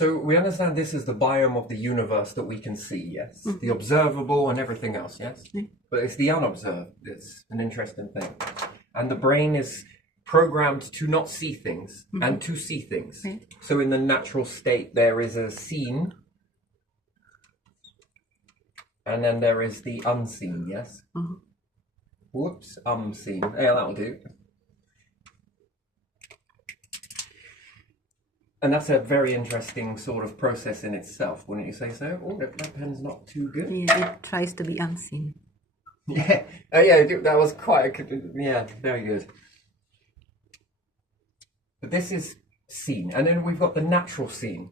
So we understand this is the biome of the universe that we can see, yes? The observable and everything else, yes? But it's the unobserved that's an interesting thing. And the brain is programmed to not see things and to see things. So in the natural state, there is a seen, and then there is the unseen, yes? Whoops, unseen. Yeah, that'll do. And that's a very interesting sort of process in itself, wouldn't you say so? Oh, that pen's not too good. Yeah, it tries to be unseen. Yeah, yeah, that was quite yeah, very good. But this is seen, and then we've got the natural scene.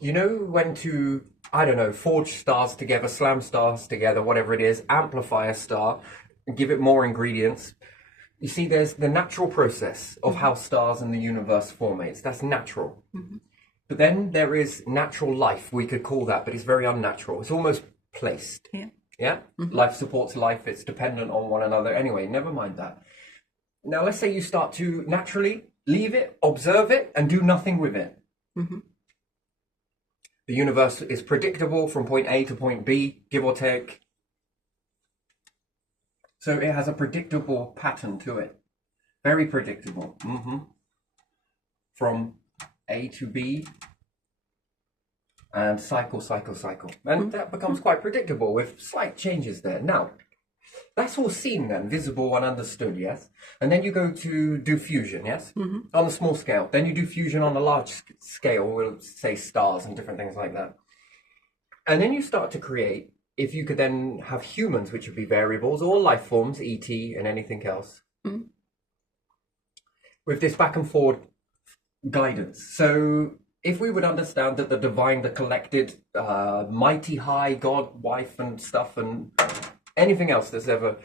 You know when to, I don't know, forge stars together, slam stars together, whatever it is, amplify a star, give it more ingredients. You see, there's the natural process of how stars in the universe formates. That's natural. But then there is natural life, we could call that, but it's very unnatural. It's almost placed. Yeah? Life supports life. It's dependent on one another. Anyway, never mind that. Now, let's say you start to naturally leave it, observe it, and do nothing with it. The universe is predictable from point A to point B, give or take. So it has a predictable pattern to it. Very predictable. From A to B. And cycle, cycle, cycle. And that becomes quite predictable with slight changes there. Now, that's all seen then, visible and understood, yes? And then you go to do fusion, yes? On a small scale. Then you do fusion on a large scale, we'll say stars and different things like that. And then you start to create, if you could then have humans, which would be variables, or life forms, ET and anything else, with this back and forward guidance. So if we would understand that the divine, the collected, mighty high God, wife and stuff, and anything else that's ever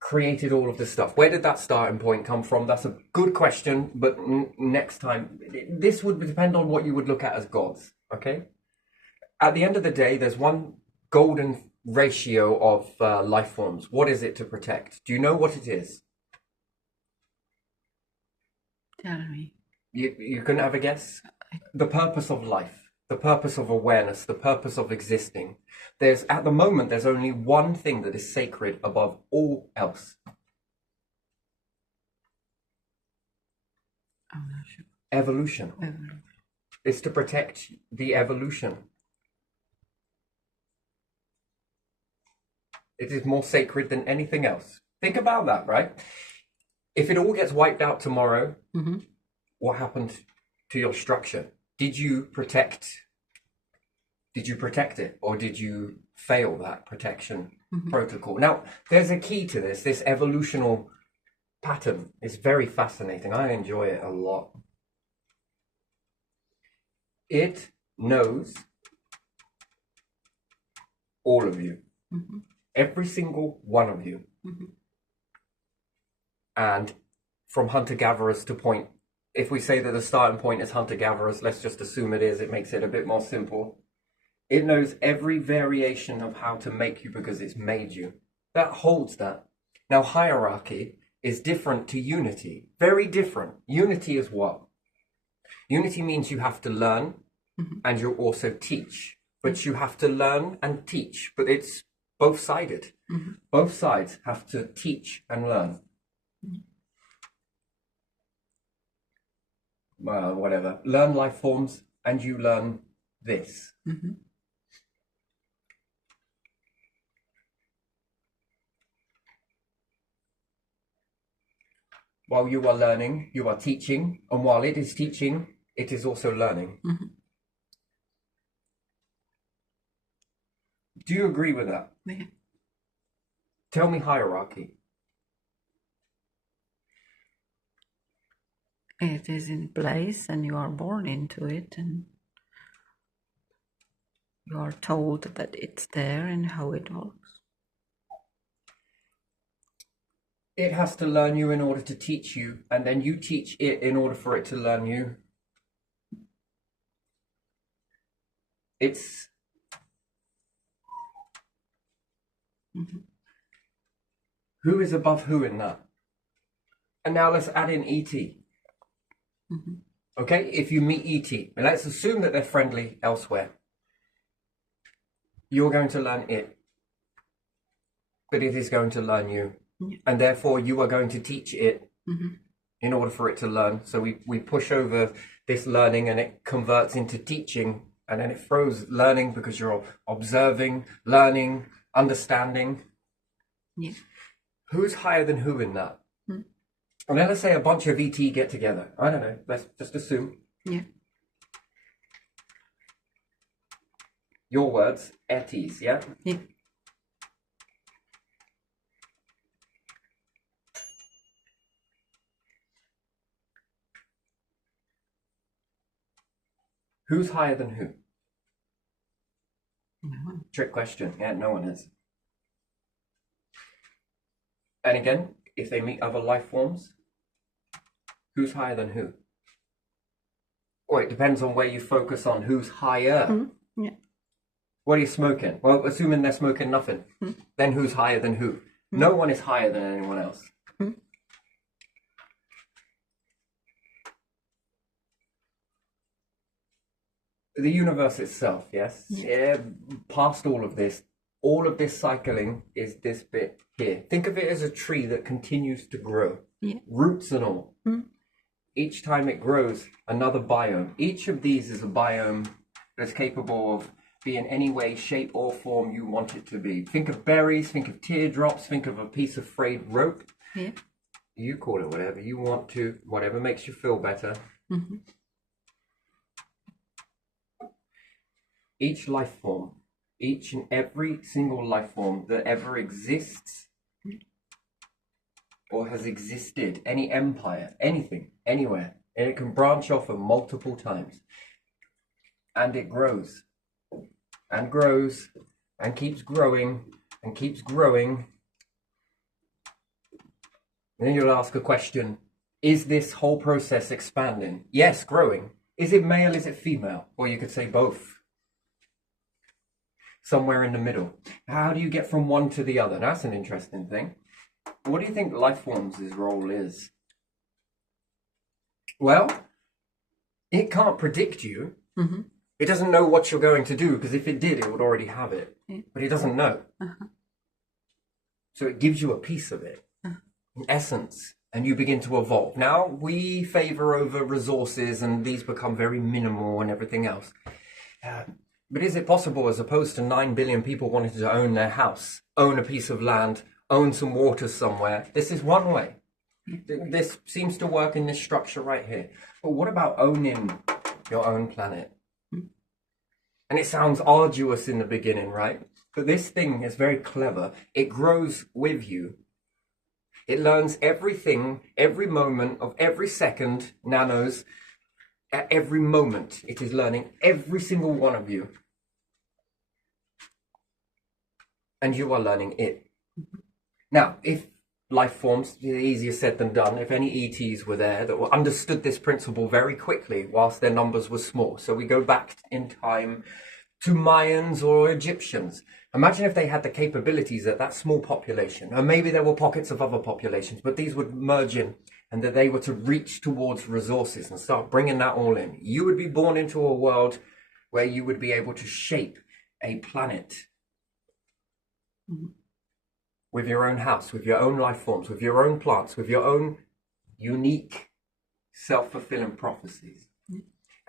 created all of this stuff, where did that starting point come from? That's a good question, but next time, this would depend on what you would look at as gods, okay? At the end of the day, there's one golden ratio of life forms. What is it to protect? Do you know what it is? Tell me. You can have a guess? The purpose of life, the purpose of awareness, the purpose of existing. At the moment, there's only one thing that is sacred above all else. I'm not sure. Evolution. It's to protect the evolution. It is more sacred than anything else. Think about that, right? If it all gets wiped out tomorrow, what happened to your structure? Did you protect it, or did you fail that protection protocol? Now, there's a key to this evolutional pattern. It's very fascinating. I enjoy it a lot. It knows all of you. Every single one of you. And from hunter-gatherers to point, if we say that the starting point is hunter-gatherers, let's just assume it is, it makes it a bit more simple. It knows every variation of how to make you because it's made you. That holds that. Now, hierarchy is different to unity. Very different. Unity is what? Unity means you have to learn and you also teach. But you have to learn and teach. But it's both-sided. Both sides have to teach and learn. Well, whatever. Learn life forms and you learn this. While you are learning, you are teaching. And while it is teaching, it is also learning. Do you agree with that? Yeah. Tell me hierarchy. It is in place and you are born into it and you are told that it's there and how it works. It has to learn you in order to teach you, and then you teach it in order for it to learn you. It's... Who is above who in that? And now let's add in ET. Okay, if you meet ET, and let's assume that they're friendly elsewhere, you're going to learn it, but it is going to learn you. And therefore you are going to teach it in order for it to learn. So we push over this learning and it converts into teaching, and then it throws learning because you're observing, learning, understanding. Yeah. Who's higher than who in that? And then let's say a bunch of ET get together. I don't know, let's just assume. Yeah. Your words, etis, yeah? Yeah. Who's higher than who? No. Trick question. Yeah, no one is. And again, if they meet other life forms, who's higher than who? Or it depends on where you focus on who's higher. Yeah. What are you smoking? Well, assuming they're smoking nothing, then who's higher than who? No one is higher than anyone else. The universe itself, yes? Yeah, past all of this cycling is this bit here. Think of it as a tree that continues to grow, roots and all. Each time it grows, another biome. Each of these is a biome that's capable of being any way, shape, or form you want it to be. Think of berries, think of teardrops, think of a piece of frayed rope. Yeah. You call it whatever you want to, whatever makes you feel better. Each life form, each and every single life form that ever exists or has existed, any empire, anything, anywhere, and it can branch off of multiple times. And it grows and grows and keeps growing and keeps growing. And then you'll ask a question, is this whole process expanding? Yes, growing. Is it male, is it female? Or you could say both. Somewhere in the middle. How do you get from one to the other? That's an interesting thing. What do you think life forms' role is? Well, it can't predict you. It doesn't know what you're going to do, because if it did, it would already have it. But it doesn't know. So it gives you a piece of it, in essence, and you begin to evolve. Now, we favor over resources, and these become very minimal and everything else. But is it possible, as opposed to 9 billion people wanting to own their house, own a piece of land, own some water somewhere? This is one way. This seems to work in this structure right here. But what about owning your own planet? And it sounds arduous in the beginning, right? But this thing is very clever. It grows with you. It learns everything, every moment of every second, nanos. At every moment, it is learning every single one of you. And you are learning it. Now, if life forms, easier said than done, if any ETs were there that were understood this principle very quickly whilst their numbers were small. So we go back in time to Mayans or Egyptians. Imagine if they had the capabilities that that small population, and maybe there were pockets of other populations, but these would merge in, and that they were to reach towards resources and start bringing that all in. You would be born into a world where you would be able to shape a planet with your own house, with your own life forms, with your own plants, with your own unique self-fulfilling prophecies.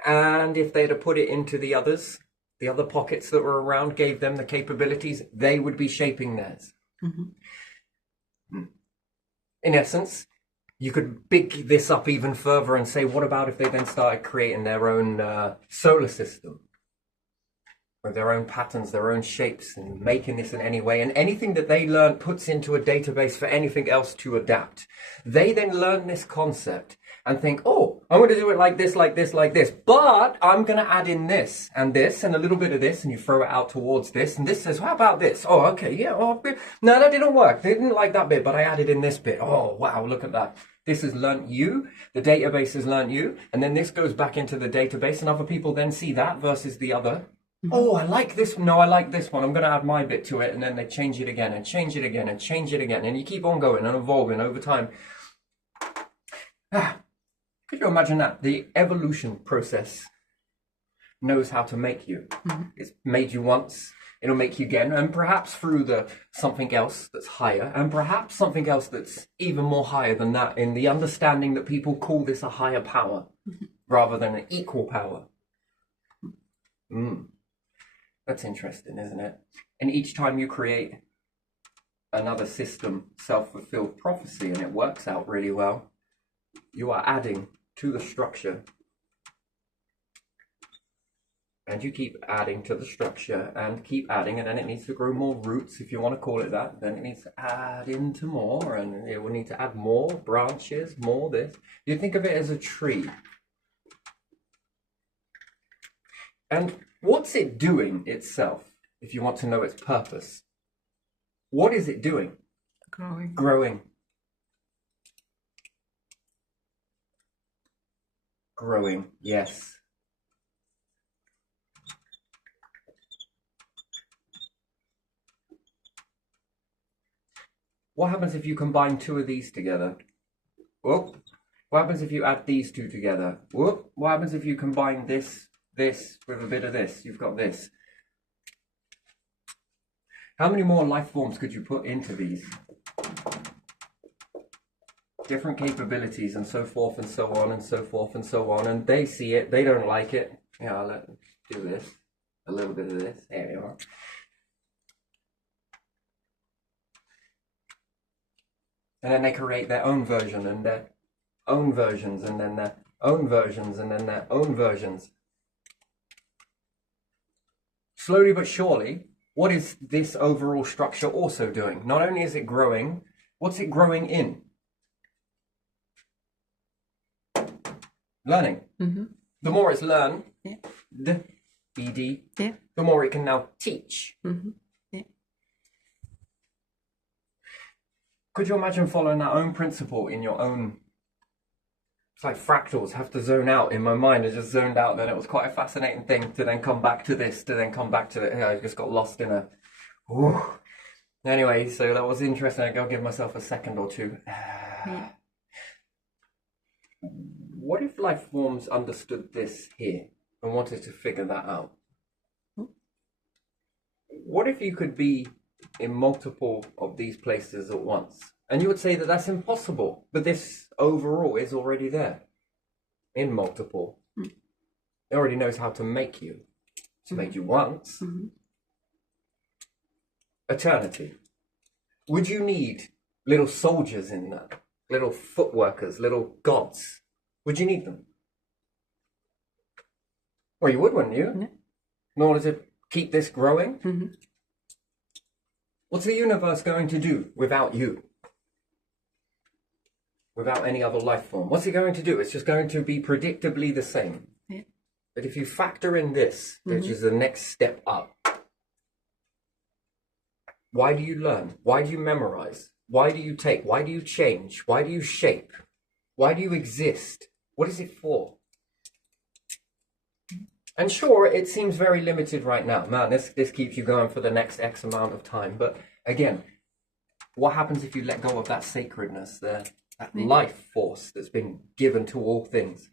And if they'd have put it into the others, the other pockets that were around, gave them the capabilities, they would be shaping theirs. In essence, you could big this up even further and say, what about if they then started creating their own solar system? With their own patterns, their own shapes, and making this in any way. And anything that they learn puts into a database for anything else to adapt. They then learn this concept and think, oh, I'm going to do it like this, like this, like this. But I'm going to add in this and a little bit of this, and you throw it out towards this. And this says, how about this? Oh, okay, yeah. Oh, no, that didn't work. They didn't like that bit, but I added in this bit. Oh, wow, look at that. This has learnt you, the database has learnt you, and then this goes back into the database, and other people then see that versus the other. Oh, I like this. No, I like this one. I'm going to add my bit to it. And then they change it again and change it again and change it again. And you keep on going and evolving over time. Could you imagine that? The evolution process knows how to make you. It's made you once, it'll make you again, and perhaps through the something else that's higher, and perhaps something else that's even more higher than that, in the understanding that people call this a higher power rather than an equal power. That's interesting, isn't it? And each time you create another system, self-fulfilled prophecy, and it works out really well, you are adding to the structure. And you keep adding to the structure and keep adding, and then it needs to grow more roots, if you want to call it that. Then it needs to add into more, and it will need to add more branches, more this. You think of it as a tree. And what's it doing itself, if you want to know its purpose? What is it doing? Growing. Growing. Growing, yes. What happens if you combine two of these together? Whoop. What happens if you add these two together? Whoop. What happens if you combine this with a bit of this? You've got this. How many more life forms could you put into these? Different capabilities and so forth and so on and so forth and so on. And they see it, they don't like it. Yeah, let's do this. A little bit of this. There you are. And then they create their own version and their own versions and then their own versions and then their own versions. Slowly but surely, what is this overall structure also doing? Not only is it growing, what's it growing in? Learning. The more it's learned, the ED, the more it can now teach. Could you imagine following that own principle in your own? It's like fractals, have to zone out in my mind. I just zoned out, then it was quite a fascinating thing to then come back to this, to then come back to it. I just got lost in a... Whew. Anyway, so that was interesting. I'll give myself a second or two. What if life forms understood this here and wanted to figure that out? What if you could be in multiple of these places at once? And you would say that that's impossible, but this overall is already there in multiple. It already knows how to make you. It's made you once. Eternity. Would you need little soldiers in that? Little foot workers, little gods? Would you need them? Well, you would, wouldn't you? In order to keep this growing? What's the universe going to do without you? Without any other life form? What's it going to do? It's just going to be predictably the same. But if you factor in this, which is the next step up, why do you learn? Why do you memorize? Why do you take? Why do you change? Why do you shape? Why do you exist? What is it for? And sure, it seems very limited right now. Man, this keeps you going for the next X amount of time. But again, what happens if you let go of that sacredness, that life force that's been given to all things?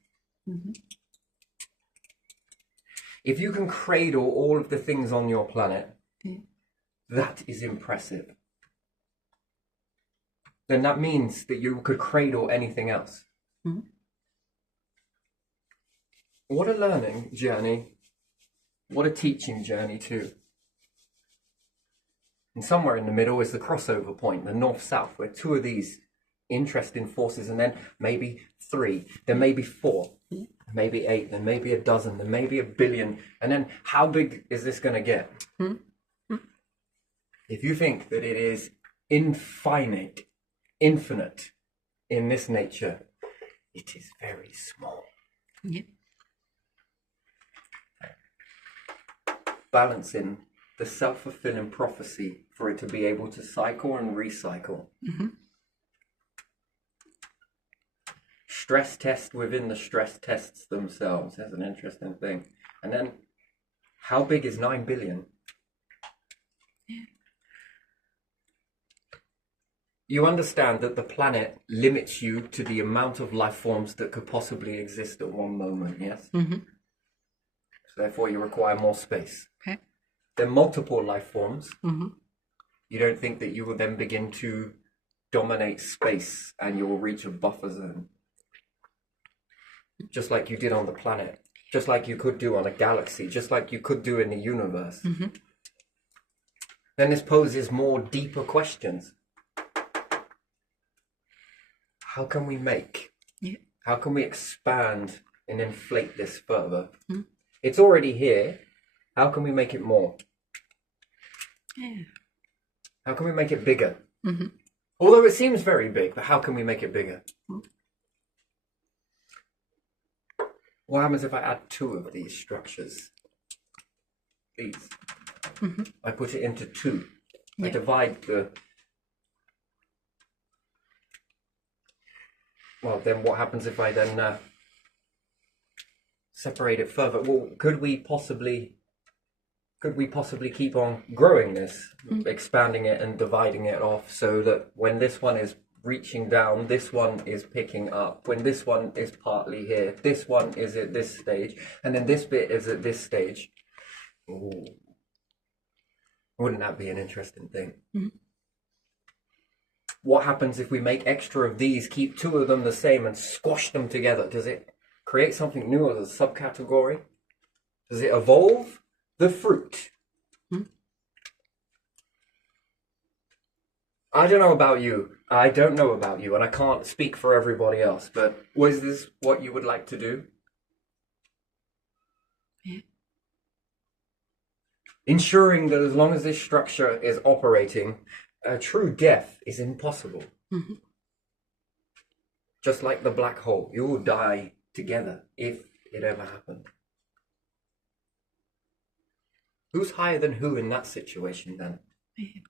If you can cradle all of the things on your planet, that is impressive. Then that means that you could cradle anything else. What a learning journey. What a teaching journey too. And somewhere in the middle is the crossover point, the north-south, where two of these interesting forces, and then maybe three, then maybe four, maybe 8, then maybe a dozen, then maybe 1 billion. And then how big is this going to get? If you think that it is infinite, infinite in this nature, it is very small. Balancing the self-fulfilling prophecy for it to be able to cycle and recycle. Stress test within the stress tests themselves. That's an interesting thing. And then, how big is 9 billion? you understand that the planet limits you to the amount of life forms that could possibly exist at one moment, yes? Mm-hmm. So therefore you require more space. Okay. Then multiple life forms. Mm-hmm. You don't think that you will then begin to dominate space and you will reach a buffer zone? Just like you did on the planet. Just like you could do on a galaxy. Just like you could do in the universe. Mm-hmm. Then this poses more deeper questions. How can we make? Yeah. How can we expand and inflate this further? Mm-hmm. It's already here. How can we make it more? Yeah. How can we make it bigger? Mm-hmm. Although it seems very big, but how can we make it bigger? Mm-hmm. What happens if I add 2 of these structures? These. Mm-hmm. I put it into 2. I Yeah. divide the... Well, then what happens if I then separate it further? Well, could we possibly keep on growing this, expanding it and dividing it off so that when this one is reaching down, this one is picking up. When this one is partly here, this one is at this stage, and then this bit is at this stage. Ooh. Wouldn't that be an interesting thing? Mm-hmm. What happens if we make extra of these, keep 2 of them the same and squash them together? Does it create something new as a subcategory? Does it evolve the fruit? I don't know about you. I don't know about you, and I can't speak for everybody else, but was this what you would like to do? Yeah. Ensuring that as long as this structure is operating, a true death is impossible. Mm-hmm. Just like the black hole, you will die together if it ever happened. Who's higher than who in that situation then? Yeah.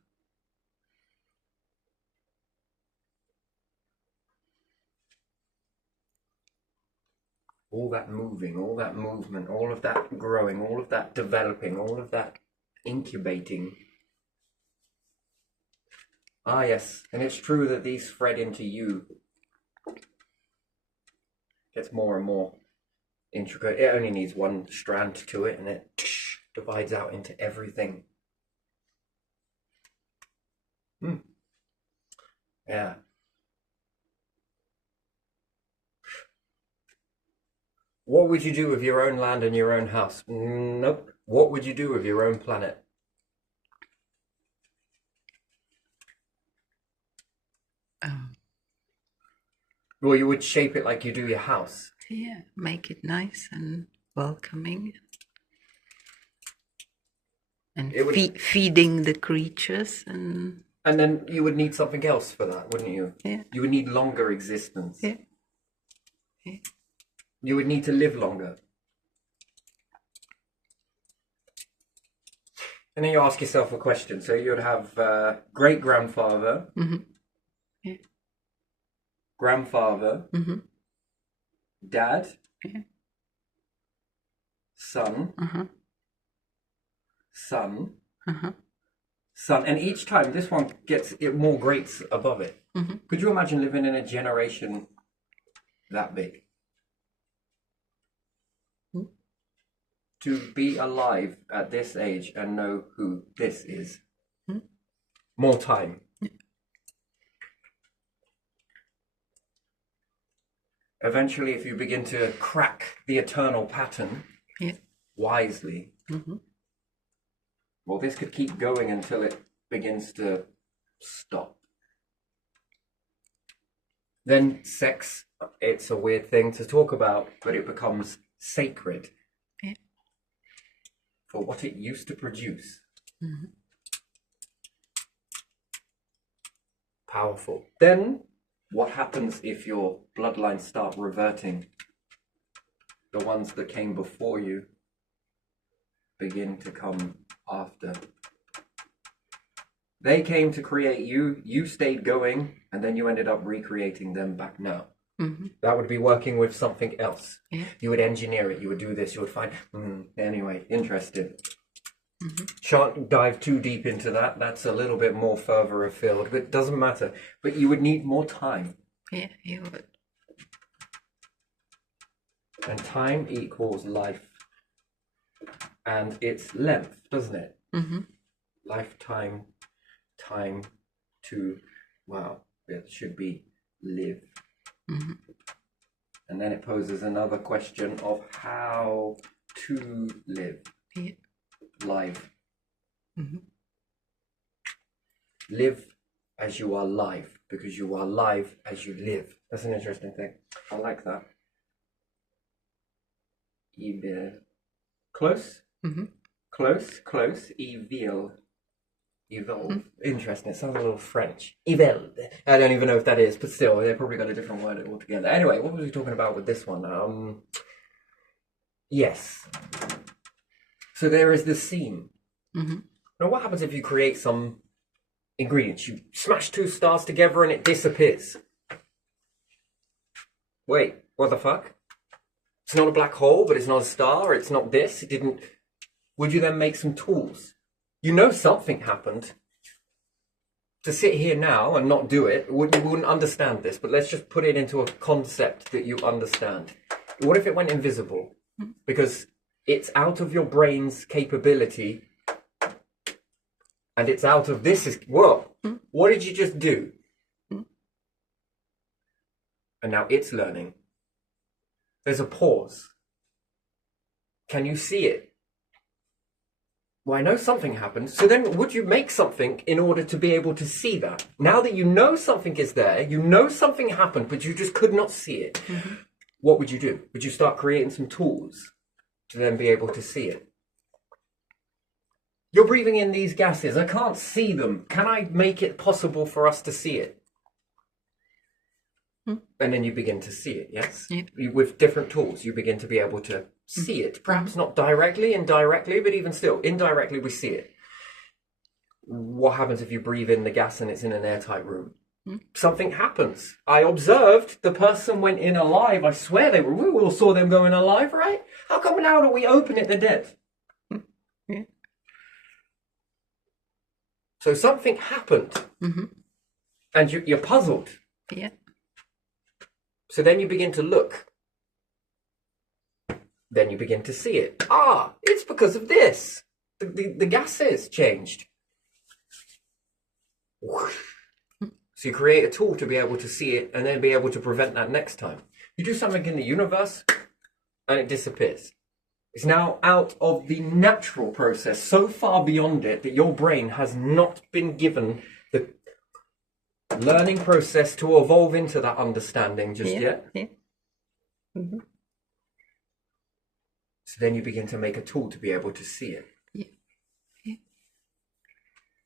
All that moving, all that movement, all of that growing, all of that developing, all of that incubating. Ah, yes, and it's true that these thread into you. Gets more and more intricate. It only needs one strand to it, and it divides out into everything. Yeah. What would you do with your own land and your own house? Nope. What would you do with your own planet? Well, you would shape it like you do your house. Yeah, make it nice and welcoming. And feeding the creatures and then you would need something else for that, wouldn't you? Yeah. You would need longer existence. Yeah. Yeah. You would need to live longer. And then you ask yourself a question. So you would have great-grandfather, Mm-hmm. Yeah. grandfather, Mm-hmm. dad, Yeah. son, Uh-huh. son, Uh-huh. son. And each time this one gets it more greats above it. Mm-hmm. Could you imagine living in a generation that big? To be alive at this age and know who this is. More time. Eventually, if you begin to crack the eternal pattern wisely, well, this could keep going until it begins to stop. Then sex, it's a weird thing to talk about, but it becomes sacred. For what it used to produce. Powerful. Then, what happens if your bloodlines start reverting? The ones that came before you begin to come after. They came to create you, you stayed going, and then you ended up recreating them back now. That would be working with something else. You would engineer it, you would do this, you would find, anyway, interesting. Shan't dive too deep into that. That's a little bit more further afield, but it doesn't matter. But you would need more time. Yeah, you would. And time equals life. And it's length, doesn't it? Lifetime, time to, well, it should be live. And then it poses another question of how to live. Yeah. Live. Live as you are live, because you are live as you live. That's an interesting thing. I like that. Evil. Close? Close. Evil. Evolve. Interesting. It sounds a little French. Evil. I don't even know if that is, but still, they probably got a different word altogether. Anyway, what was we talking about with this one? Yes. So there is this scene. Now, what happens if you create some ingredients? You smash two stars together and it disappears. Wait, what the fuck? It's not a black hole, but it's not a star. It's not this. It didn't. Would you then make some tools? You know something happened. To sit here now and not do it, you wouldn't understand this, but let's just put it into a concept that you understand. What if it went invisible? Because it's out of your brain's capability, and it's out of this. Whoa, what did you just do? And now it's learning. There's a pause. Can you see it? Well, I know something happened. So then would you make something in order to be able to see that? Now that you know something is there, you know something happened, but you just could not see it. What would you do? Would you start creating some tools to then be able to see it? You're breathing in these gases. I can't see them. Can I make it possible for us to see it? And then you begin to see it, yes? Yeah. With different tools, you begin to be able to see it. Perhaps not directly, indirectly, but even still, indirectly we see it. What happens if you breathe in the gas and it's in an airtight room? Something happens. I observed the person went in alive. I swear we all saw them going alive, right? How come now that we open it, they're dead? Yeah. So something happened. And you're puzzled. Yeah. So then you begin to look. Then you begin to see it. Ah, it's because of this. The gases changed. Whoosh. So you create a tool to be able to see it and then be able to prevent that next time. You do something in the universe and it disappears. It's now out of the natural process, so far beyond it that your brain has not been given the learning process to evolve into that understanding just yet. Yeah. So then you begin to make a tool to be able to see it. Yeah.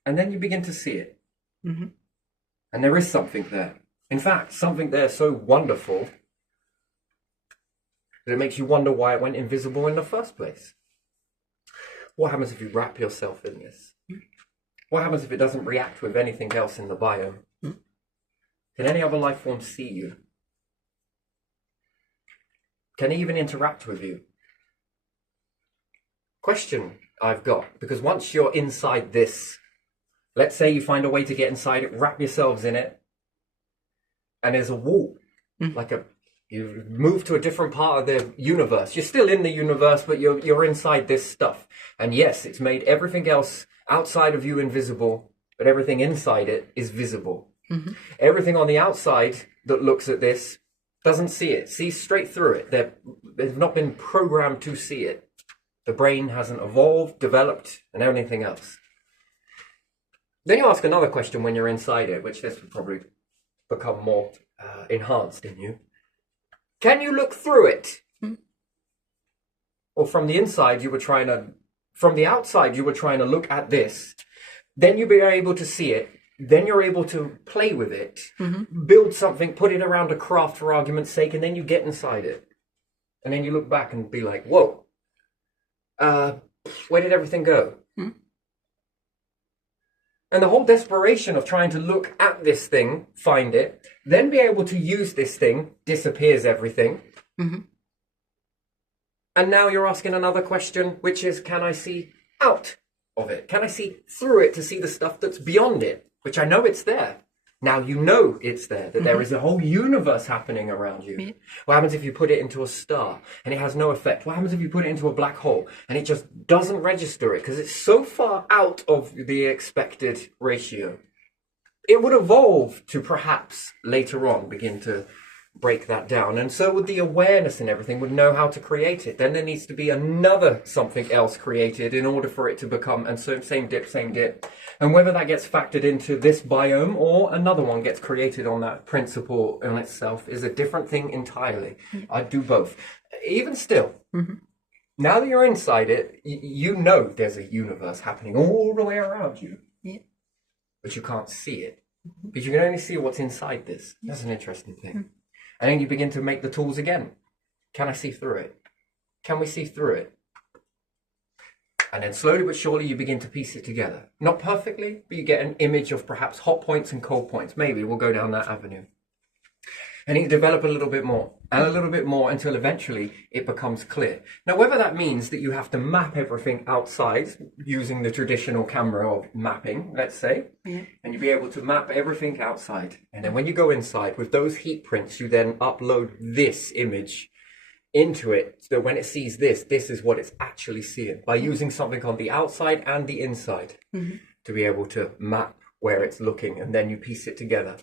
And then you begin to see it. And there is something there. In fact, something there so wonderful that it makes you wonder why it went invisible in the first place. What happens if you wrap yourself in this? What happens if it doesn't react with anything else in the biome? Can any other life form see you? Can it even interact with you? Question I've got, because once you're inside this, let's say you find a way to get inside it, wrap yourselves in it, and there's a wall, you move to a different part of the universe. You're still in the universe, but you're inside this stuff. And yes, it's made everything else outside of you invisible, but everything inside it is visible. Everything on the outside that looks at this doesn't see it, sees straight through it. They've not been programmed to see it. The brain hasn't evolved, developed, and everything else. Then you ask another question when you're inside it, which this would probably become more enhanced in you. Can you look through it? Or from the inside, from the outside, you were trying to look at this. Then you'll be able to see it. Then you're able to play with it, build something, put it around a craft for argument's sake, and then you get inside it. And then you look back and be like, whoa, where did everything go? And the whole desperation of trying to look at this thing, find it, then be able to use this thing, disappears everything. And now you're asking another question, which is, can I see out of it? Can I see through it to see the stuff that's beyond it, which I know it's there? Now you know it's there, that there is a whole universe happening around you. Yeah. What happens if you put it into a star and it has no effect? What happens if you put it into a black hole and it just doesn't register it because it's so far out of the expected ratio? It would evolve to perhaps later on begin to break that down, and so would the awareness and everything would know how to create it. Then there needs to be another something else created in order for it to become, and so same dip, and whether that gets factored into this biome or another one gets created on that principle in itself is a different thing entirely. I'd do both. Even still, now that you're inside it, you know there's a universe happening all the way around you, but you can't see it, because you can only see what's inside this. That's an interesting thing. And then you begin to make the tools again. Can I see through it? Can we see through it? And then slowly but surely you begin to piece it together. Not perfectly, but you get an image of perhaps hot points and cold points. Maybe we'll go down that avenue. And you develop a little bit more and a little bit more until eventually it becomes clear. Now, whether that means that you have to map everything outside using the traditional camera of mapping, let's say, and you'll be able to map everything outside. And then when you go inside with those heat prints, you then upload this image into it, so that when it sees this is what it's actually seeing by using something on the outside and the inside to be able to map where it's looking, and then you piece it together.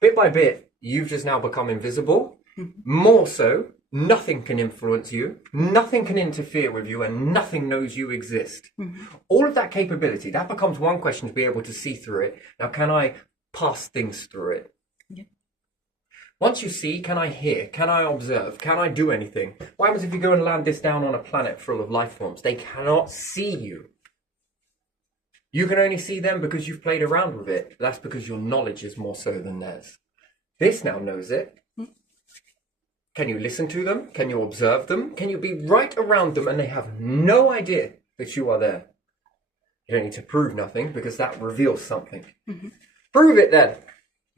Bit by bit, you've just now become invisible. More so, nothing can influence you, nothing can interfere with you, and nothing knows you exist. All of that capability, that becomes one question to be able to see through it. Now, can I pass things through it? Once you see, can I hear? Can I observe? Can I do anything? What happens if you go and land this down on a planet full of life forms? They cannot see you. You can only see them because you've played around with it. That's because your knowledge is more so than theirs. This now knows it. Can you listen to them? Can you observe them? Can you be right around them and they have no idea that you are there? You don't need to prove nothing because that reveals something. Prove it then.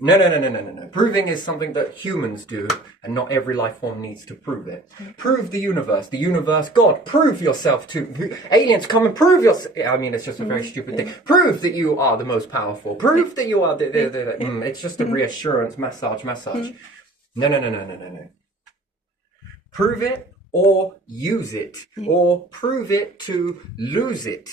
No. Proving is something that humans do, and not every life form needs to prove it. Prove the universe, God. Prove yourself to aliens. Come and prove yourself. I mean, it's just a very stupid thing. Prove that you are the most powerful. Prove that you are it's just a reassurance massage. No. Prove it or use it, or prove it to lose it.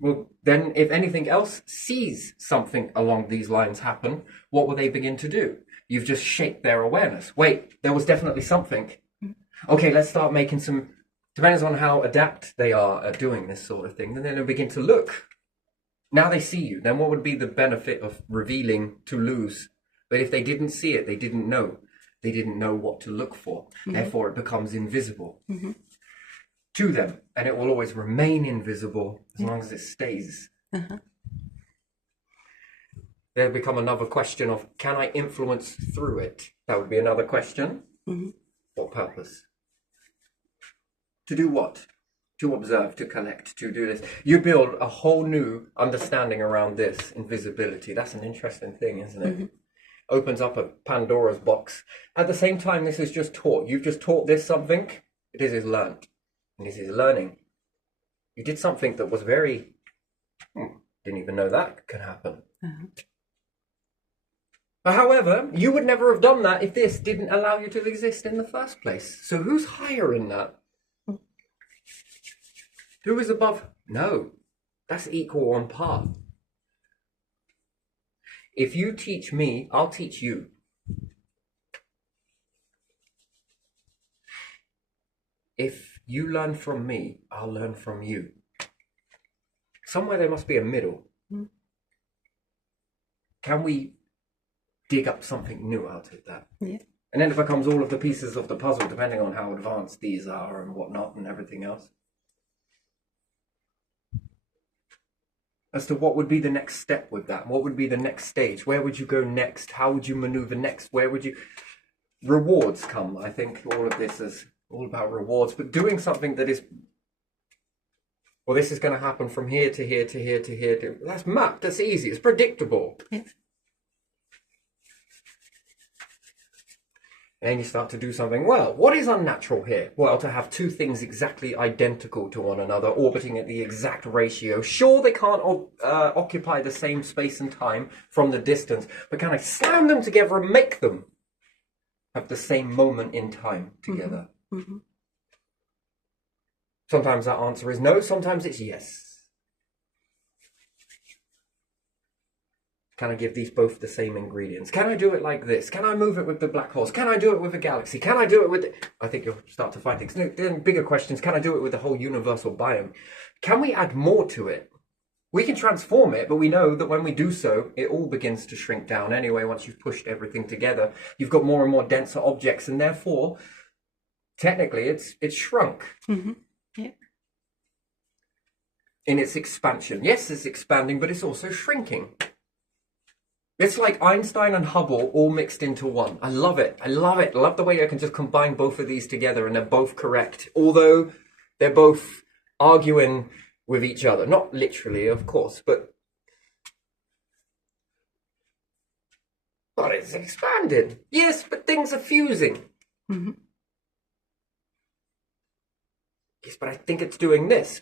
Well, then if anything else sees something along these lines happen, what will they begin to do? You've just shaped their awareness. Wait, there was definitely something. Okay, let's start making some, depends on how adept they are at doing this sort of thing, and then they'll begin to look. Now they see you. Then what would be the benefit of revealing to lose? But if they didn't see it, they didn't know. They didn't know what to look for. Therefore, it becomes invisible. To them, and it will always remain invisible as long as it stays. There become another question of, can I influence through it? That would be another question. What purpose? To do what? To observe, to collect, to do this. You build a whole new understanding around this invisibility. That's an interesting thing, isn't it? Opens up a Pandora's box. At the same time, this is just taught. You've just taught this something. This is learned. And this is learning. You did something that was very, didn't even know that could happen. However, you would never have done that if this didn't allow you to exist in the first place. So who's higher in that? Who is above? No, that's equal on par. If you teach me, I'll teach you. If you learn from me, I'll learn from you. Somewhere there must be a middle. Can we dig up something new out of that? And then it becomes all of the pieces of the puzzle, depending on how advanced these are and whatnot and everything else. As to what would be the next step with that. What would be the next stage? Where would you go next? How would you maneuver next? Where would you... Rewards come. I think all of this is all about rewards, but doing something that is, well, this is going to happen from here to here to here to here. That's mapped. That's easy. It's predictable. And then you start to do something. Well, what is unnatural here? Well, to have two things exactly identical to one another, orbiting at the exact ratio. Sure, they can't occupy the same space and time from the distance, but can I slam them together and make them have the same moment in time together? Mm-hmm. Sometimes that answer is no, sometimes it's yes. Can I give these both the same ingredients? Can I do it like this? Can I move it with the black holes? Can I do it with a galaxy? Can I do it with... I think you'll start to find things. No, then bigger questions. Can I do it with the whole universal biome? Can we add more to it? We can transform it, but we know that when we do so, it all begins to shrink down anyway. Once you've pushed everything together, you've got more and more denser objects, and therefore, technically, it's shrunk. Mm-hmm. Yeah. In its expansion. Yes, it's expanding, but it's also shrinking. It's like Einstein and Hubble all mixed into one. I love it. I love it. I love the way I can just combine both of these together and they're both correct. Although they're both arguing with each other. Not literally, of course, but it's expanding. Yes, but things are fusing. Mm-hmm. Yes, but I think it's doing this.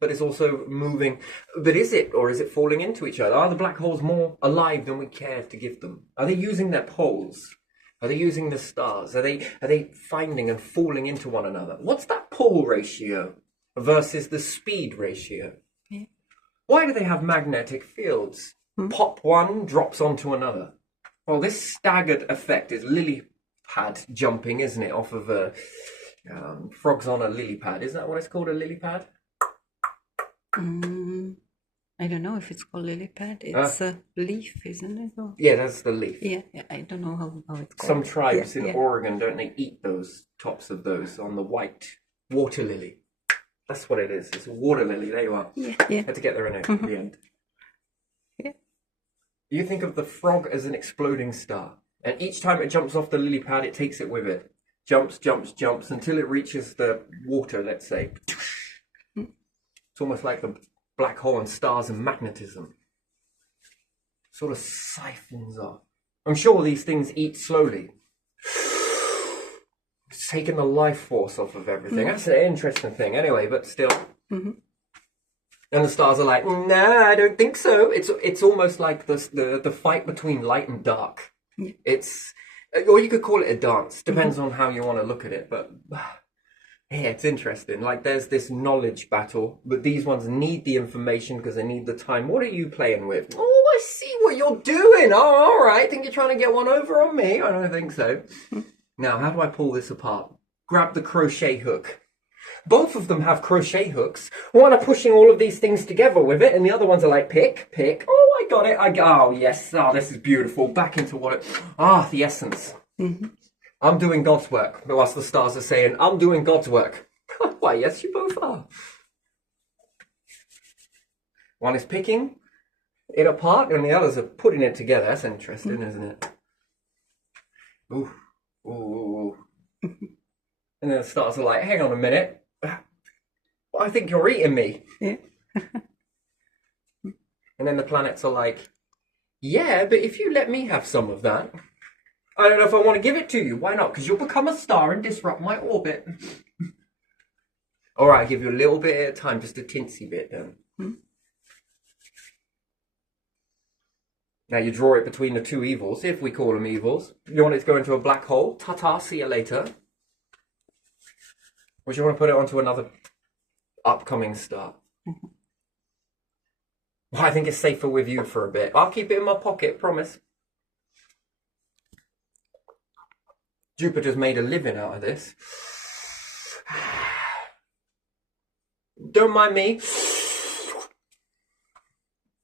But it's also moving. But is it, or is it falling into each other? Are the black holes more alive than we care to give them? Are they using their poles? Are they using the stars? Are they finding and falling into one another? What's that pull ratio versus the speed ratio? Yeah. Why do they have magnetic fields? Pop one, drops onto another. Well, this staggered effect is lily pad jumping, isn't it? Off of a frogs on a lily pad. Isn't that what it's called, a lily pad? I don't know if it's called lily pad. It's a leaf, isn't it? Or... Yeah, that's the leaf. Yeah, I don't know how it's called. Some tribes in Oregon, don't they eat those tops of those on the white water lily? That's what it is. It's a water lily. There you are. Yeah. Had to get there in at the end. Yeah. You think of the frog as an exploding star, and each time it jumps off the lily pad, it takes it with it. Jumps, jumps, jumps until it reaches the water, let's say. It's almost like the black hole and stars and magnetism. Sort of siphons off. I'm sure these things eat slowly. It's taking the life force off of everything. That's an interesting thing anyway, but still. And the stars are like, nah, I don't think so. It's almost like the fight between light and dark. It's, or you could call it a dance. Depends on how you want to look at it, but... Yeah, it's interesting. Like, there's this knowledge battle, but these ones need the information because they need the time. What are you playing with? Oh, I see what you're doing. Oh, all right. Think you're trying to get one over on me? I don't think so. Now, how do I pull this apart? Grab the crochet hook. Both of them have crochet hooks. One are pushing all of these things together with it, and the other ones are like, pick, pick. Oh, I got it. Oh, yes. Oh, this is beautiful. Back into what it... the essence. I'm doing God's work, whilst the stars are saying, I'm doing God's work. Why, yes, you both are. One is picking it apart, and the others are putting it together. That's interesting, isn't it? Ooh, ooh, ooh. And then the stars are like, hang on a minute. I think you're eating me. Yeah. And then the planets are like, yeah, but if you let me have some of that... I don't know if I want to give it to you. Why not? Because you'll become a star and disrupt my orbit. All right, I'll give you a little bit at a time, just a tinsy bit then. Now you draw it between the two evils, if we call them evils. You want it to go into a black hole? Ta-ta, see you later. Or do you want to put it onto another upcoming star? Well, I think it's safer with you for a bit. I'll keep it in my pocket, promise. Jupiter's made a living out of this. Don't mind me.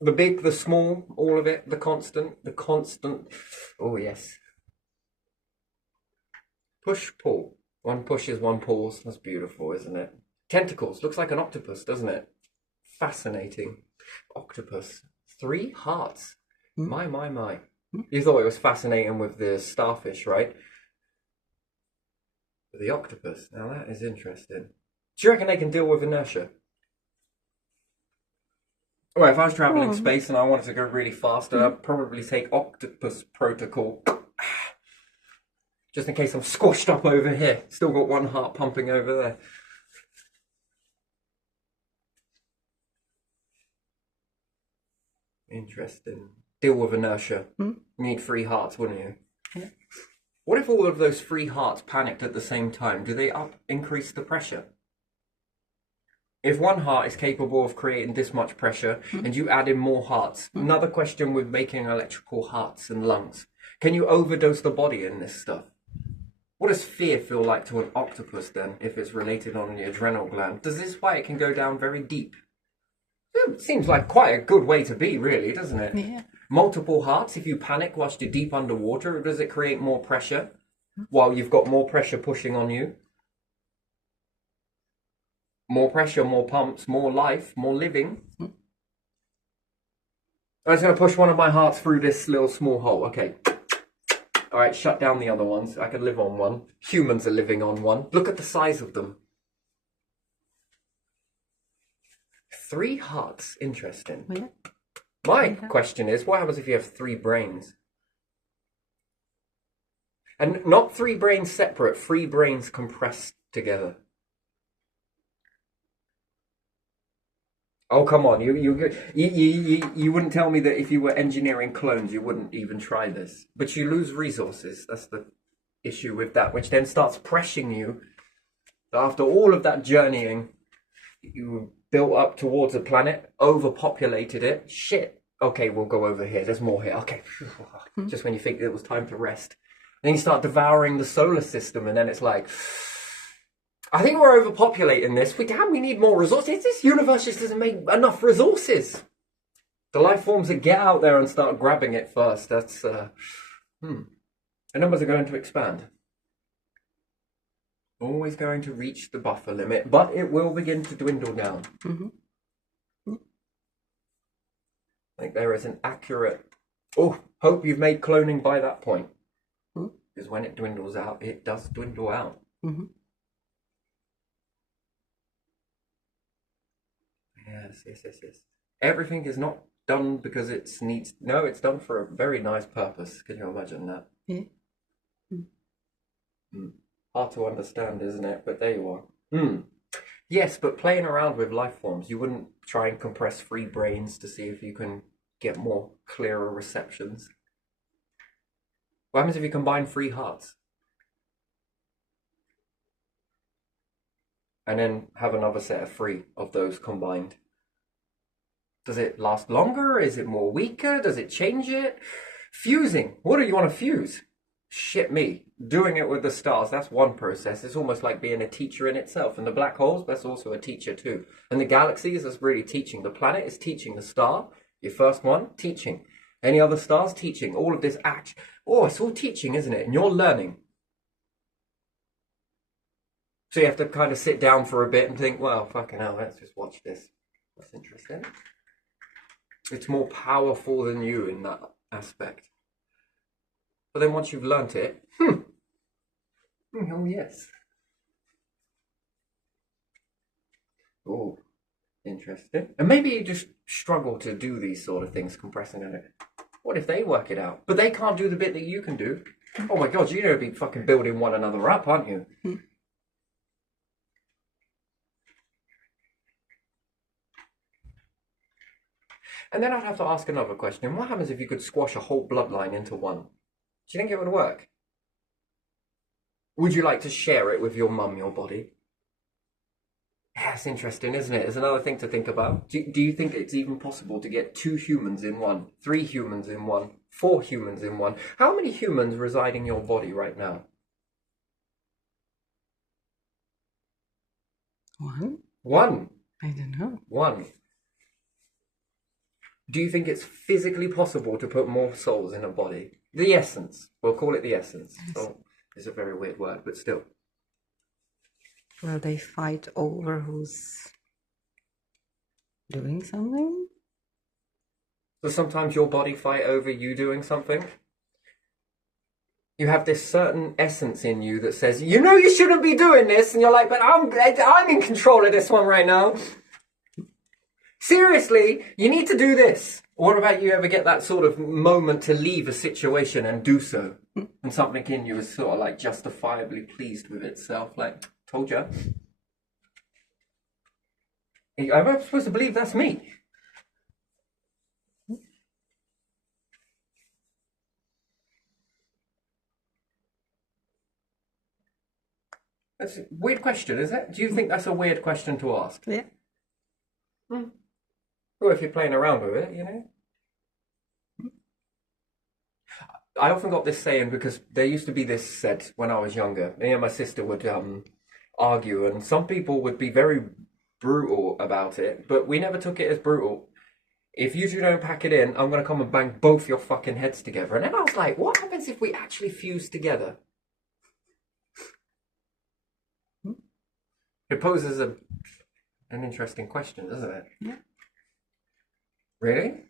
The big, the small, all of it, the constant. Oh, yes. Push, pull. One pushes, one pulls. That's beautiful, isn't it? Tentacles. Looks like an octopus, doesn't it? Fascinating. Octopus. 3 hearts. My. You thought it was fascinating with the starfish, right? The octopus. Now that is interesting. Do you reckon they can deal with inertia? Well, if I was traveling in space and I wanted to go really fast, I'd probably take Octopus Protocol. Just in case I'm squashed up over here. Still got one heart pumping over there. Interesting. Deal with inertia. You need 3 hearts, wouldn't you? Yeah. What if all of those 3 hearts panicked at the same time? Do they increase the pressure? If one heart is capable of creating this much pressure and you add in more hearts, another question with making electrical hearts and lungs. Can you overdose the body in this stuff? What does fear feel like to an octopus then, if it's related on the adrenal gland? Does this why it can go down very deep? It seems like quite a good way to be, really, doesn't it? Yeah. Multiple hearts, if you panic whilst you're deep underwater, does it create more pressure while you've got more pressure pushing on you? More pressure, more pumps, more life, more living. I'm just going to push one of my hearts through this little small hole. Okay. All right, shut down the other ones. I could live on one. Humans are living on one. Look at the size of them. 3 hearts. Interesting. Yeah. My question is, what happens if you have 3 brains? And not 3 brains separate, 3 brains compressed together. Oh, come on. You wouldn't tell me that if you were engineering clones, you wouldn't even try this. But you lose resources. That's the issue with that, which then starts pressuring you. After all of that journeying, you built up towards a planet, overpopulated it. Shit. Okay, we'll go over here. There's more here. Okay. Just when you think it was time to rest. Then you start devouring the solar system, and then it's like, I think we're overpopulating this. We need more resources. This universe just doesn't make enough resources. The life forms that get out there and start grabbing it first. That's, the numbers are going to expand. Always going to reach the buffer limit, but it will begin to dwindle down. I think there is an accurate... Oh, hope you've made cloning by that point. Because when it dwindles out, it does dwindle out. Yes. Everything is not done because it needs... No, it's done for a very nice purpose. Can you imagine that? Yeah. Hard to understand, isn't it? But there you are. Yes, but playing around with life forms, you wouldn't try and compress 3 brains to see if you can get more clearer receptions. What happens if you combine 3 hearts? And then have another set of 3 of those combined. Does it last longer? Is it more weaker? Does it change it? Fusing. What do you want to fuse? Shit me. Doing it with the stars, that's one process. It's almost like being a teacher in itself. And the black holes, that's also a teacher too. And the galaxies, that's really teaching. The planet is teaching. The star, your first one, teaching. Any other stars, teaching. All of this act. Oh, it's all teaching, isn't it? And you're learning. So you have to kind of sit down for a bit and think, well, fucking hell, let's just watch this. That's interesting. It's more powerful than you in that aspect. But then once you've learnt it, oh yes. Oh, interesting. And maybe you just struggle to do these sort of things, compressing it. What if they work it out? But they can't do the bit that you can do. Oh my God, you're going to be fucking building one another up, aren't you? And then I'd have to ask another question. What happens if you could squash a whole bloodline into one? Do you think it would work? Would you like to share it with your mum, your body? Yeah, that's interesting, isn't it? It's another thing to think about. Do you think it's even possible to get 2 humans in one, 3 humans in one, 4 humans in one? How many humans reside in your body right now? 1? 1. I don't know. 1. Do you think it's physically possible to put more souls in a body? The essence. We'll call it the essence. Yes. Oh, it's a very weird word, but still. Will they fight over who's doing something? So sometimes your body fight over you doing something? You have this certain essence in you that says, you know you shouldn't be doing this, and you're like, but I'm in control of this one right now. Seriously, you need to do this. What about you ever get that sort of moment to leave a situation and do so? And something in you is sort of like justifiably pleased with itself, like, told you. I'm supposed to believe that's me. That's a weird question, is it? Do you think that's a weird question to ask? Yeah. Well, if you're playing around with it, you know. I often got this saying because there used to be this said when I was younger. Me and my sister would argue, and some people would be very brutal about it, but we never took it as brutal. If you two don't pack it in, I'm going to come and bang both your fucking heads together. And then I was like, what happens if we actually fuse together? It poses an interesting question, doesn't it? Yeah. Really?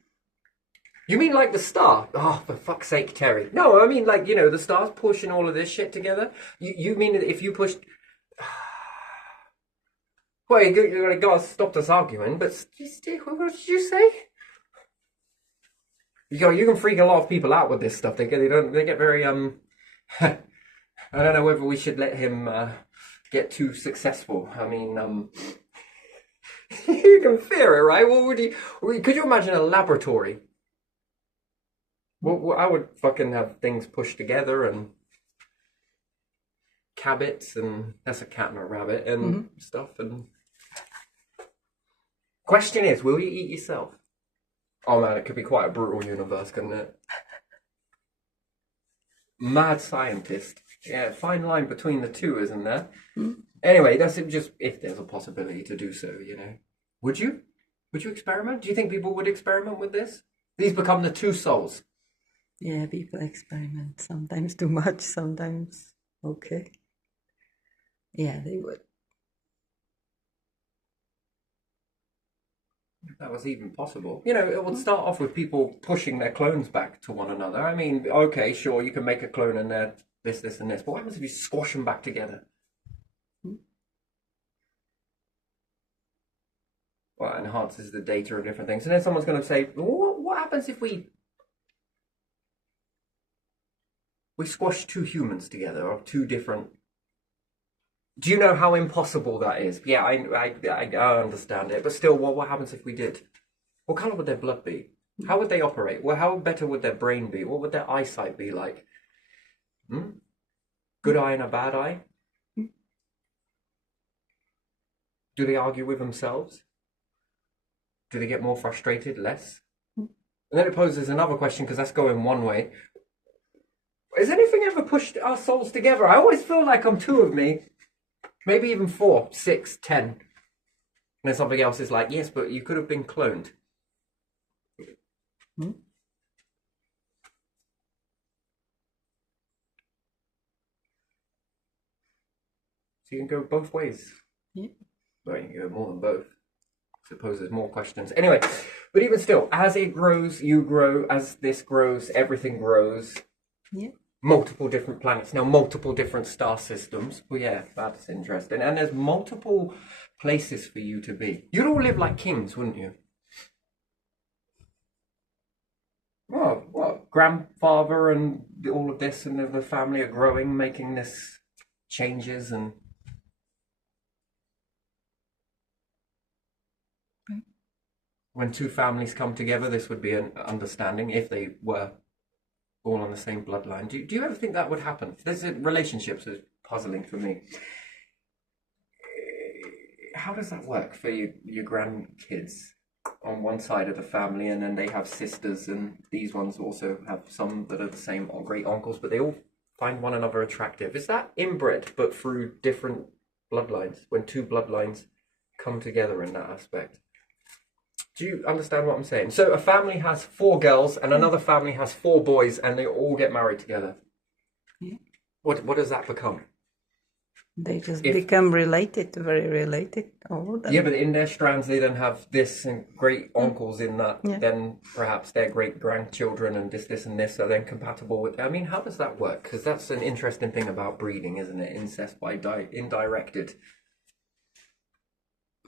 You mean like the star? Oh, for fuck's sake, Terry. No, I mean like, you know, the star's pushing all of this shit together. You mean that if you pushed... Well, you gotta stop us arguing, but what did you say? You can freak a lot of people out with this stuff. They get very I don't know whether we should let him get too successful. I mean, you can fear it, right? What would you? Could you imagine a laboratory? Well, I would fucking have things pushed together and cabbits, and that's a cat and a rabbit and stuff. And question is, will you eat yourself? Oh man, it could be quite a brutal universe, couldn't it? Mad scientist. Yeah, fine line between the two, isn't there? Anyway, that's it. Just if there's a possibility to do so, you know. Would you? Would you experiment? Do you think people would experiment with this? These become the two souls. Yeah, people experiment. Sometimes too much, sometimes okay. Yeah, they would. If that was even possible. You know, it would start off with people pushing their clones back to one another. I mean, okay, sure, you can make a clone and they're this, and this, but what happens if you squash them back together? Well, it enhances the data of different things. And then someone's going to say, what happens if we squash two humans together of two different... Do you know how impossible that is? Yeah, I understand it, but still, what happens if we did? What color would their blood be? How would they operate? Well, how better would their brain be? What would their eyesight be like? Good eye and a bad eye? Do they argue with themselves? Do they get more frustrated? Less? And then it poses another question, because that's going one way. Has anything ever pushed our souls together? I always feel like I'm two of me. Maybe even 4, 6, 10. And then something else is like, yes, but you could have been cloned. So you can go both ways. Yeah. Well, you can go more than both. I suppose there's more questions. Anyway, but even still, as it grows, you grow. As this grows, everything grows. Yeah. Multiple different planets, now multiple different star systems. Well, yeah, that's interesting. And there's multiple places for you to be. You'd all live like kings, wouldn't you? Well, what? Grandfather and all of this and the family are growing, making this changes and... When two families come together, this would be an understanding if they were all on the same bloodline. Do you ever think that would happen? Relationships is puzzling for me. How does that work for your grandkids on one side of the family, and then they have sisters, and these ones also have some that are the same, or great uncles, but they all find one another attractive? Is that inbred, but through different bloodlines, when two bloodlines come together in that aspect? Do you understand what I'm saying? So a family has 4 girls and another family has 4 boys, and they all get married together. Yeah. What does that become? They just become related, very related, all of them. Yeah, but in their strands they then have this and great uncles in that. Yeah. Then perhaps their great grandchildren and this and this are then compatible with... I mean, how does that work? Because that's an interesting thing about breeding, isn't it? Incest by indirected.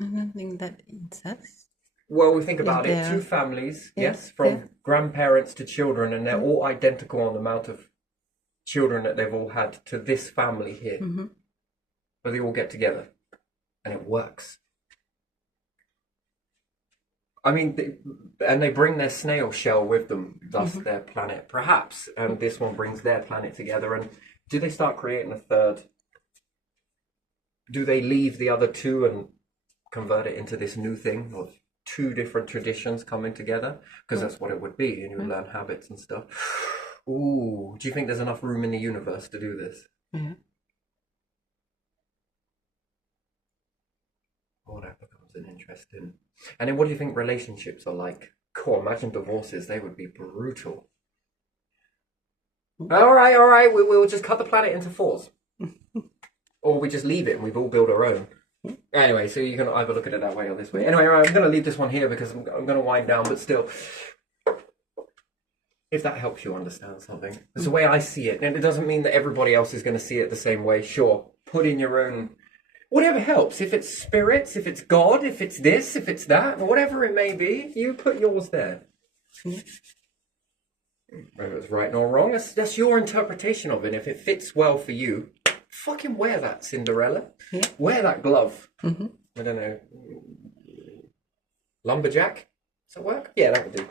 I don't think that incest. Well, we think about it, there- two families, Yeah, yes, from yeah. grandparents to children, and they're all identical on the amount of children that they've all had to this family here. But they all get together, and it works. I mean, and they bring their snail shell with them, thus their planet, perhaps, and this one brings their planet together. And do they start creating a third? Do they leave the other two and convert it into this new thing of two different traditions coming together? Because that's what it would be, and you would learn habits and stuff. Ooh, do you think there's enough room in the universe to do this? Yeah. Oh, that becomes an interesting. And then what do you think relationships are like? Cool, imagine divorces, they would be brutal. All right, we'll just cut the planet into fours. Or we just leave it and we've all built our own. Anyway, so you can either look at it that way or this way. Anyway, I'm going to leave this one here because I'm going to wind down, but still, if that helps you understand something, it's the way I see it. And it doesn't mean that everybody else is going to see it the same way. Sure, put in your own, whatever helps. If it's spirits, if it's God, if it's this, if it's that, whatever it may be, you put yours there. Whether it's right nor wrong, that's your interpretation of it. If it fits well for you, fucking wear that, Cinderella. Yeah. Wear that glove. I don't know. Lumberjack? Does that work? Yeah, that would do.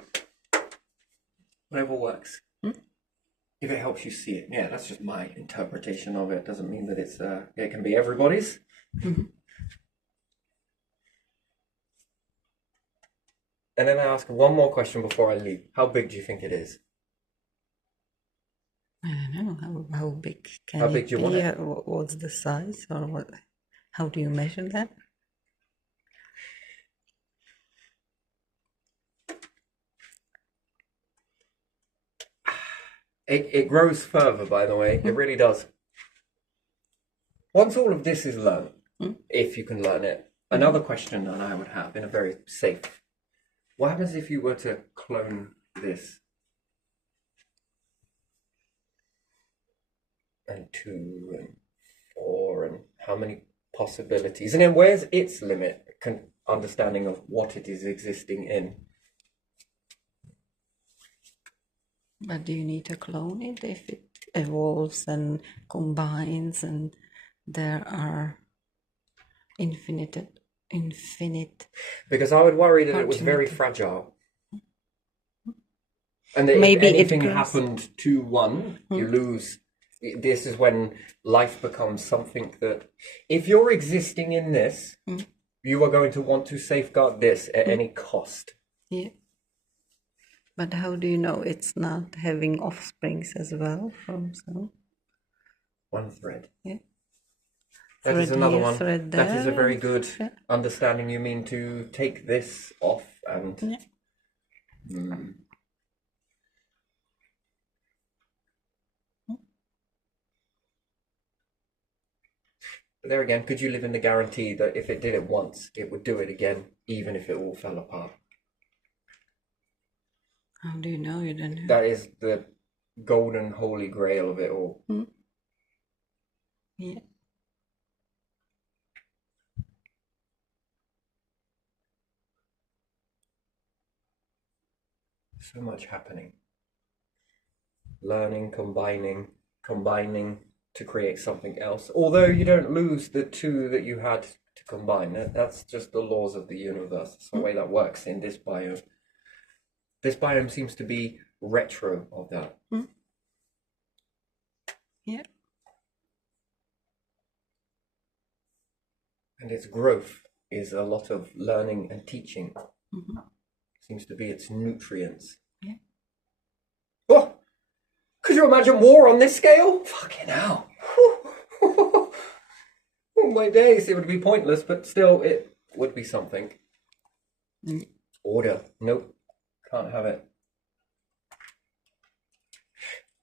Whatever works. If it helps you see it. Yeah, that's just my interpretation of it. Doesn't mean that it's it can be everybody's. And then I ask one more question before I leave. How big do you think it is? I don't know how big can How it big do you be? want it? What's the size, or what? How do you measure that? It grows further, by the way. It really does. Once all of this is learned, if you can learn it, another question that I would have in a very safe. What happens if you were to clone this? And 2 and 4 and how many possibilities? And then where's its limit? Understanding of what it is existing in. But do you need to clone it if it evolves and combines and there are infinite? Because I would worry that it was very fragile. And that Maybe if it anything grows. happened to one, you lose. This is when life becomes something that, if you're existing in this, you are going to want to safeguard this at any cost. Yeah. But how do you know it's not having offsprings as well from some? One thread. Yeah. That is Thread another here, one. thread That is a there. very good Yeah. understanding. You mean to take this off and... Yeah. But there again, could you live in the guarantee that if it did it once, it would do it again, even if it all fell apart? How do you know? You don't know. That is the golden holy grail of it all. Yeah. So much happening. Learning, combining to create something else. Although you don't lose the two that you had to combine. That's just the laws of the universe. That's the way that works in this biome. This biome seems to be retro of that. Yeah. And its growth is a lot of learning and teaching. Seems to be its nutrients. Yeah. Oh! Could you imagine war on this scale? Fucking hell. Oh my days, it would be pointless, but still, it would be something. Order. Nope. Can't have it.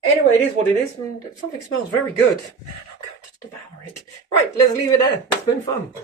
Anyway, it is what it is, and something smells very good. Man, I'm going to devour it. Right, let's leave it there. It's been fun.